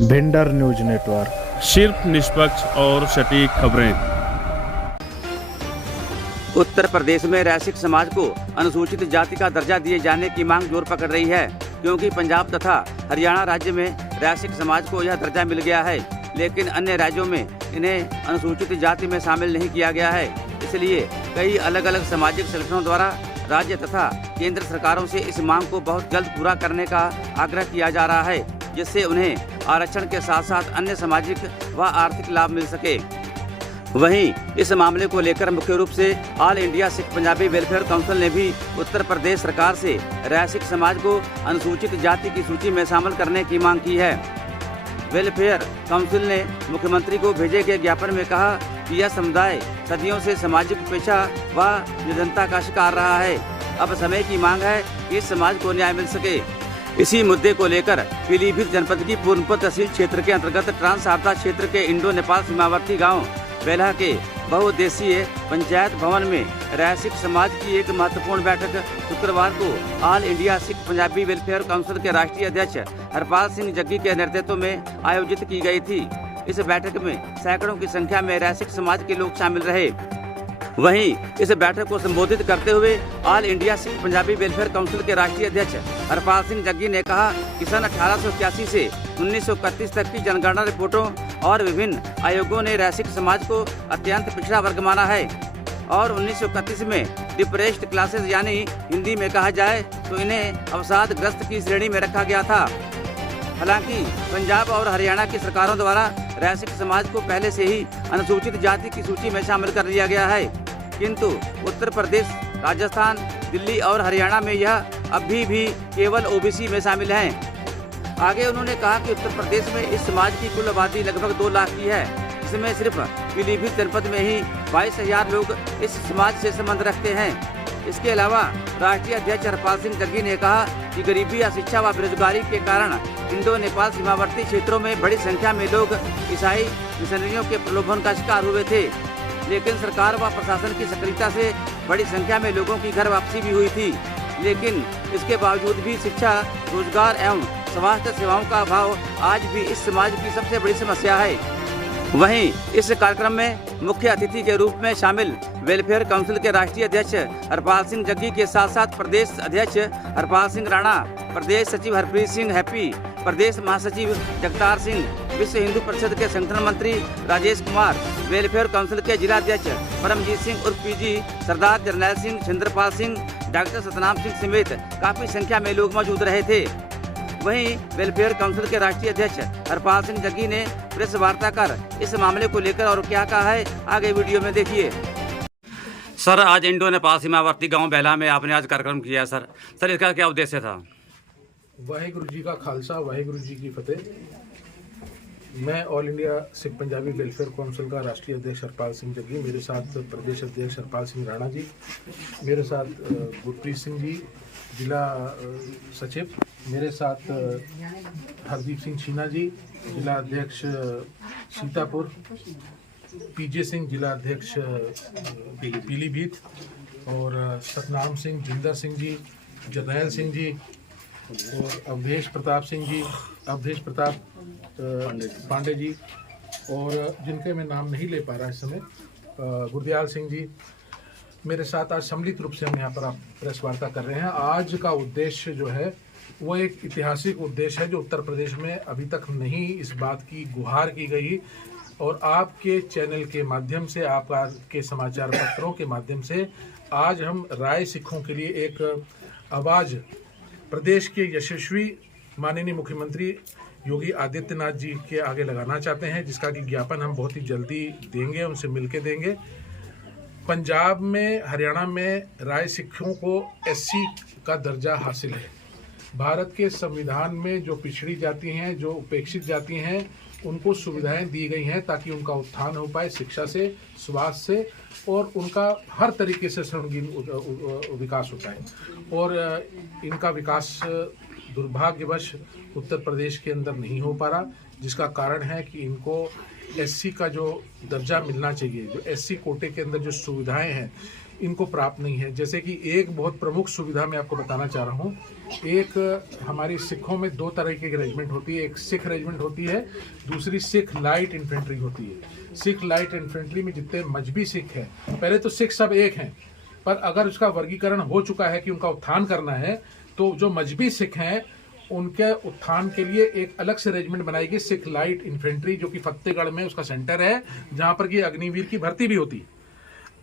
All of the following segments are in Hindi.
भिंडर न्यूज नेटवर्क, सिर्फ निष्पक्ष और सटीक खबरें। उत्तर प्रदेश में रैसिक समाज को अनुसूचित जाति का दर्जा दिए जाने की मांग जोर पकड़ रही है, क्योंकि पंजाब तथा हरियाणा राज्य में रैसिक समाज को यह दर्जा मिल गया है, लेकिन अन्य राज्यों में इन्हें अनुसूचित जाति में शामिल नहीं किया गया है। इसलिए कई अलग अलग सामाजिक संगठनों द्वारा राज्य तथा केंद्र सरकारों से इस मांग को बहुत जल्द पूरा करने का आग्रह किया जा रहा है, जिससे उन्हें आरक्षण के साथ साथ अन्य सामाजिक व आर्थिक लाभ मिल सके। वहीं इस मामले को लेकर मुख्य रूप से all India Sikh Punjabi welfare council ने भी उत्तर प्रदेश सरकार से रैसिक समाज को अनुसूचित जाति की सूची में शामिल करने की मांग की है। वेलफेयर काउंसिल ने मुख्यमंत्री को भेजे गए ज्ञापन में कहा कि यह समुदाय सदियों से सामाजिक उपेक्षा व निर्धनता का शिकार रहा है। अब समय की मांग है कि इस समाज को न्याय मिल सके। इसी मुद्दे को लेकर पीलीभीत जनपद की पूर्णपुर तहसील क्षेत्र के अंतर्गत ट्रांस शारदा क्षेत्र के इंडो नेपाल सीमावर्ती गांव बेल्हा के बहुउद्देशीय पंचायत भवन में रैसिक समाज की एक महत्वपूर्ण बैठक शुक्रवार को all India Sikh Punjabi welfare council के राष्ट्रीय अध्यक्ष हरपाल सिंह जग्गी के नेतृत्व में आयोजित की गई थी। इस बैठक में सैकड़ों की संख्या में रैसिक समाज के लोग शामिल रहे। वहीं इस बैठक को संबोधित करते हुए all India Sikh Punjabi welfare council के राष्ट्रीय अध्यक्ष हरपाल सिंह जग्गी ने कहा कि सन 1881 से 1931 तक की जनगणना रिपोर्टों और विभिन्न आयोगों ने रैसिक समाज को अत्यंत पिछड़ा वर्ग माना है और 1931 में डिप्रेस्ड क्लासेस यानी हिंदी में कहा जाए तो इन्हें अवसादग्रस्त की श्रेणी में रखा गया था। हालांकि पंजाब और हरियाणा की सरकारों द्वारा रैसिक समाज को पहले से ही अनुसूचित जाति की सूची में शामिल कर लिया गया है, किंतु उत्तर प्रदेश, राजस्थान, दिल्ली और हरियाणा में यह अभी भी केवल ओबीसी में शामिल हैं। आगे उन्होंने कहा कि उत्तर प्रदेश में इस समाज की कुल आबादी लगभग 2 लाख की है, जिसमें सिर्फ पीलीभीत जनपद में ही 22,000 लोग इस समाज से संबंध रखते हैं। इसके अलावा राष्ट्रीय अध्यक्ष हरपाल सिंह जग्गी ने कहा कि गरीबी, अशिक्षा व बेरोजगारी के कारण इंडो नेपाल सीमावर्ती क्षेत्रों में बड़ी संख्या में लोग ईसाई मिशनरियों के प्रलोभन का शिकार हुए थे, लेकिन सरकार व प्रशासन की सक्रियता से बड़ी संख्या में लोगों की घर वापसी भी हुई थी। लेकिन इसके बावजूद भी शिक्षा, रोजगार एवं स्वास्थ्य सेवाओं का अभाव आज भी इस समाज की सबसे बड़ी समस्या है। वहीं इस कार्यक्रम में मुख्य अतिथि के रूप में शामिल वेलफेयर काउंसिल के राष्ट्रीय अध्यक्ष हरपाल सिंह जग्गी के साथ साथ प्रदेश अध्यक्ष हरपाल सिंह राणा, प्रदेश सचिव हरप्रीत सिंह हैप्पी, प्रदेश महासचिव जगतार सिंह, विश्व हिंदू परिषद के संगठन मंत्री राजेश कुमार, वेलफेयर काउंसिल के जिलाध्यक्ष परमजीत सिंह उर्फ पीजी, सरदार जरनैल सिंह, छिंदरपाल सिंह, डॉक्टर सतनाम सिंह समेत काफी संख्या में लोग मौजूद रहे थे। वहीं वेलफेयर काउंसिल के राष्ट्रीय अध्यक्ष हरपाल सिंह जग्गी ने प्रेस वार्ता कर इस मामले को लेकर और क्या कहा है, आगे वीडियो में देखिए। सर, आज इंडो नेपाल सीमावर्ती गांव बेल्हा में आपने आज कार्यक्रम किया। सर इसका क्या उद्देश्य था? वाहिगुरु जी का खालसा, वाहिगुरु जी की फतेह। मैं all India Sikh Punjabi welfare council का राष्ट्रीय अध्यक्ष हरपाल सिंह जग्गी, मेरे साथ प्रदेश अध्यक्ष हरपाल सिंह राणा जी, मेरे साथ गुरप्रीत सिंह जी जिला सचिव, मेरे साथ हरदीप सिंह छीना जी जिला अध्यक्ष सीतापुर, पीजे सिंह जिला अध्यक्ष पीलीभीत और सतनाम सिंह, जिंदर सिंह जी, जरनैल सिंह जी और अवधेश प्रताप पांडे जी और जिनके मैं नाम नहीं ले पा रहा इस समय, गुरदयाल सिंह जी मेरे साथ आज सम्मिलित रूप से हम यहाँ पर आप प्रेस वार्ता कर रहे हैं। आज का उद्देश्य जो है वो एक ऐतिहासिक उद्देश्य है जो उत्तर प्रदेश में अभी तक नहीं इस बात की गुहार की गई और आपके चैनल के माध्यम से, आपके समाचार पत्रों के माध्यम से आज हम राय सिखों के लिए एक आवाज़ प्रदेश के यशस्वी माननीय मुख्यमंत्री योगी आदित्यनाथ जी के आगे लगाना चाहते हैं, जिसका कि ज्ञापन हम बहुत ही जल्दी देंगे, उनसे मिलके देंगे। पंजाब में, हरियाणा में राय सिखों को एससी का दर्जा हासिल है। भारत के संविधान में जो पिछड़ी जाति हैं, जो उपेक्षित जाति हैं, उनको सुविधाएं दी गई हैं ताकि उनका उत्थान हो पाए शिक्षा से, स्वास्थ्य से और उनका हर तरीके से सर्वांगीण विकास होता है। और इनका विकास दुर्भाग्यवश उत्तर प्रदेश के अंदर नहीं हो पा रहा, जिसका कारण है कि इनको एससी का जो दर्जा मिलना चाहिए, जो एससी कोटे के अंदर जो सुविधाएं हैं, इनको प्राप्त नहीं है। जैसे कि एक बहुत प्रमुख सुविधा मैं आपको बताना चाह रहा हूँ। एक हमारी सिखों में दो तरह की रेजिमेंट होती है, एक सिख रेजिमेंट होती है, दूसरी सिख लाइट इन्फेंट्री होती है। सिख लाइट इन्फेंट्री में जितने मजहबी सिख हैं, पहले तो सिख सब एक हैं, पर अगर उसका वर्गीकरण हो चुका है कि उनका उत्थान करना है, तो जो मजहबी सिख हैं उनके उत्थान के लिए एक अलग से रेजिमेंट बनाएगी, सिख लाइट इन्फेंट्री, जो कि फतेहगढ़ में उसका सेंटर है, जहां पर कि अग्निवीर की भर्ती भी होती है।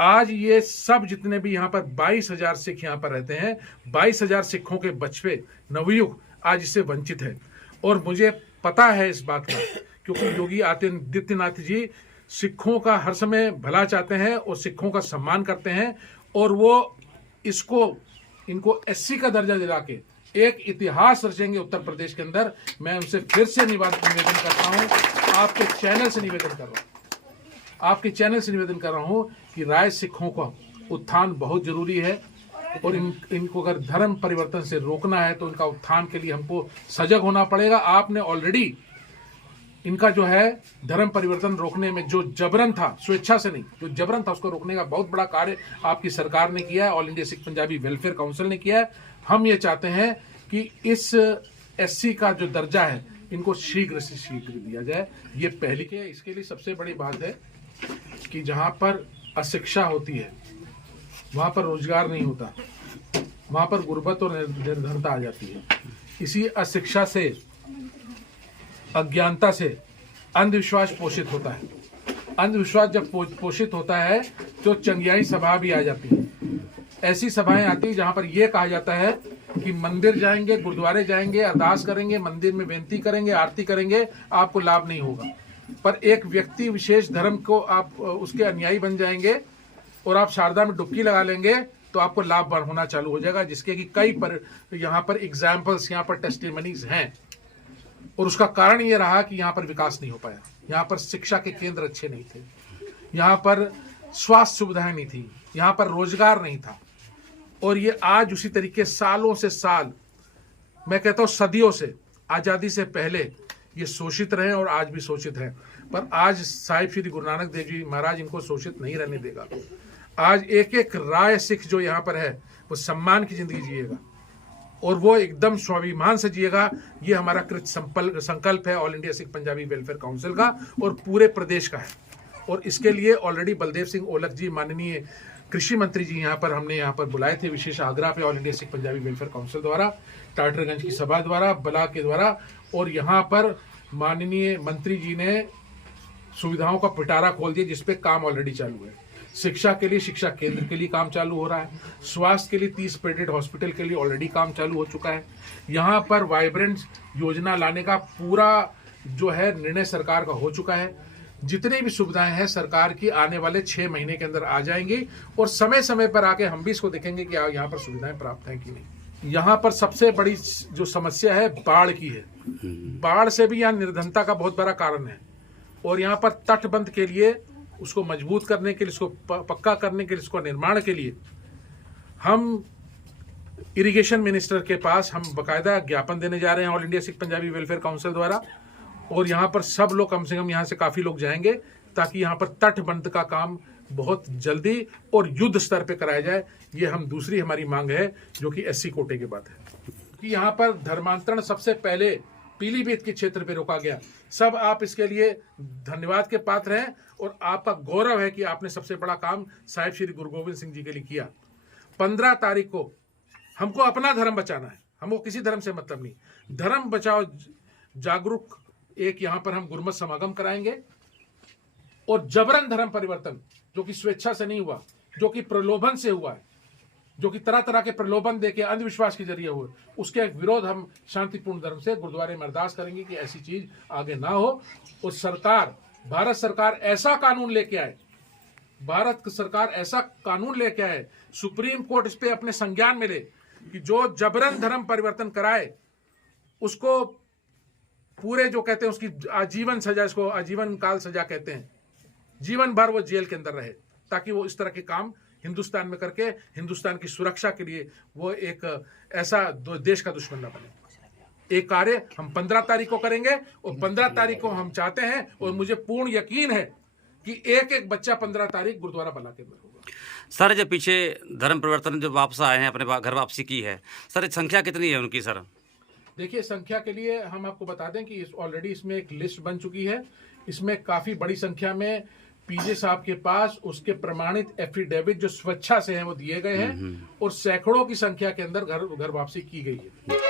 आज ये सब जितने भी यहाँ पर 22,000 सिख यहाँ पर रहते हैं, 22,000 सिखों के बच्चे नवयुग आज इससे वंचित है। और मुझे पता है इस बात का, क्योंकि योगी आदित्यनाथ जी सिखों का हर समय भला चाहते हैं और सिखों का सम्मान करते हैं, और वो इनको SC का दर्जा दिला के एक इतिहास रचेंगे उत्तर प्रदेश के अंदर। मैं उनसे फिर से निवेदन करता हूँ, आपके चैनल से निवेदन कर रहा हूँ कि राय सिखों का उत्थान बहुत जरूरी है, और इनको अगर धर्म परिवर्तन से रोकना है तो इनका उत्थान के लिए हमको सजग होना पड़ेगा। आपने ऑलरेडी इनका जो है धर्म परिवर्तन रोकने में जो जबरन था, स्वेच्छा से नहीं, जो जबरन था, उसको रोकने का बहुत बड़ा कार्य आपकी सरकार ने किया है, all India Sikh Punjabi welfare council ने किया है। हम ये चाहते हैं कि इस SC का जो दर्जा है इनको शीघ्र से शीघ्र दिया जाए। ये पहली के इसके लिए सबसे बड़ी बात है कि जहां पर अशिक्षा होती है वहां पर रोजगार नहीं होता, वहां पर गुर्बत और निर्धनता आ जाती है। इसी अशिक्षा से, अज्ञानता से अंधविश्वास पोषित होता है। अंधविश्वास जब पोषित होता है तो चंगियाई सभा भी आ जाती है। ऐसी सभाएं आती है जहां पर यह कहा जाता है कि मंदिर जाएंगे, गुरुद्वारे जाएंगे, अरदास करेंगे, मंदिर में बेनती करेंगे, आरती करेंगे, आपको लाभ नहीं होगा। पर एक व्यक्ति विशेष धर्म को आप उसके अनुयायी बन जाएंगे और आप शारदा में डुबकी लगा लेंगे तो आपको लाभ होना चालू हो जाएगा, जिसके कि कई यहाँ पर एग्जाम्पल्स, यहाँ पर टेस्टिमनीज हैं। और उसका कारण ये रहा कि यहाँ पर विकास नहीं हो पाया, यहाँ पर शिक्षा के केंद्र अच्छे नहीं थे, यहाँ पर स्वास्थ्य सुविधाएं नहीं थी, यहाँ पर रोजगार नहीं था। और ये आज उसी तरीके सालों से साल, मैं कहता हूँ सदियों से, आजादी से पहले ये शोषित रहे और आज भी शोषित हैं। पर आज साहिब श्री गुरु नानक देव जी महाराज इनको शोषित नहीं रहने देगा। आज एक एक राय सिख जो यहाँ पर है वो सम्मान की जिंदगी जिएगा और वो एकदम स्वाभिमान से जिएगा। ये हमारा कृत संकल्प है all India Sikh Punjabi welfare council का और पूरे प्रदेश का है। और इसके लिए ऑलरेडी बलदेव सिंह ओलख जी, माननीय कृषि मंत्री जी, हमने यहाँ पर बुलाए थे विशेष आग्रह पे all India Sikh Punjabi welfare council द्वारा, टाटरगंज की सभा द्वारा, बला के द्वारा। और यहाँ पर माननीय मंत्री जी ने सुविधाओं का पिटारा खोल दिया, जिसपे काम ऑलरेडी चालू है। शिक्षा के लिए शिक्षा केंद्र के लिए काम चालू हो रहा है, स्वास्थ्य के लिए 30 बेडेड हॉस्पिटल के लिए ऑलरेडी काम चालू हो चुका है। यहाँ पर वाइब्रेंट योजना लाने का पूरा जो है निर्णय सरकार का हो चुका है। जितनी भी सुविधाएं हैं सरकार की आने वाले 6 महीने के अंदर आ जाएंगी और समय समय पर आके हम भी इसको देखेंगे कि यहाँ पर सुविधाएं प्राप्त हैं कि नहीं। यहाँ पर सबसे बड़ी जो समस्या है बाढ़ की है। बाढ़ से भी यहाँ निर्धनता का बहुत बड़ा कारण है और यहाँ पर तटबंध के लिए, उसको मजबूत करने के लिए, उसको पक्का करने के लिए, उसको निर्माण के लिए हम इरिगेशन मिनिस्टर के पास हम बकायदा ज्ञापन देने जा रहे हैं all India Sikh Punjabi welfare council द्वारा। और यहाँ पर सब लोग, कम से कम यहाँ से काफ़ी लोग जाएंगे ताकि यहाँ पर तटबंध का काम बहुत जल्दी और युद्ध स्तर पे कराया जाए। ये हम दूसरी हमारी मांग है जो कि SC कोटे के बाद है कि यहाँ पर धर्मांतरण सबसे पहले पीलीभीत के क्षेत्र पे रोका गया। सब आप इसके लिए धन्यवाद के पात्र हैं और आपका गौरव है कि आपने सबसे बड़ा काम साहिब श्री गुरु गोविंद सिंह जी के लिए किया। 15 तारीख को हमको अपना धर्म बचाना है, हमको किसी धर्म से मतलब नहीं। धर्म बचाओ जागरूक एक यहाँ पर हम गुरमत समागम कराएंगे और जबरन धर्म परिवर्तन जो कि स्वेच्छा से नहीं हुआ, जो कि प्रलोभन से हुआ है, जो कि तरह तरह के प्रलोभन देके अंधविश्वास के जरिए हुए, उसके विरोध हम शांतिपूर्ण धर्म से गुरुद्वारे में अरदास करेंगे कि ऐसी चीज आगे ना हो। और सरकार, भारत सरकार ऐसा कानून लेके आए, भारत सरकार ऐसा कानून लेके आए, सुप्रीम कोर्ट इस पे अपने संज्ञान में ले कि जो जबरन धर्म परिवर्तन कराए उसको पूरे जो कहते हैं उसकी आजीवन सजा, इसको आजीवन काल सजा कहते हैं, जीवन भर वो जेल के अंदर रहे, ताकि वो इस तरह के काम हिंदुस्तान में करके हिंदुस्तान की सुरक्षा के लिए वो एक ऐसा देश का दुश्मन न बने। एक कार्य हम 15 तारीख को करेंगे और 15 तारीख को हम चाहते हैं और मुझे पूर्ण यकीन है कि एक एक बच्चा 15 तारीख गुरुद्वारा बला के अंदर होगा। सर जो पीछे धर्म परिवर्तन जो वापस आए हैं अपने घर वापसी की है सर, संख्या कितनी है उनकी सर? देखिए, संख्या के लिए हम आपको बता दें कि ऑलरेडी इसमें एक लिस्ट बन चुकी है। इसमें काफी बड़ी संख्या में पीजे साहब के पास उसके प्रमाणित एफिडेविट जो स्वेच्छा से हैं वो दिए गए हैं और सैकड़ों की संख्या के अंदर घर वापसी की गई है।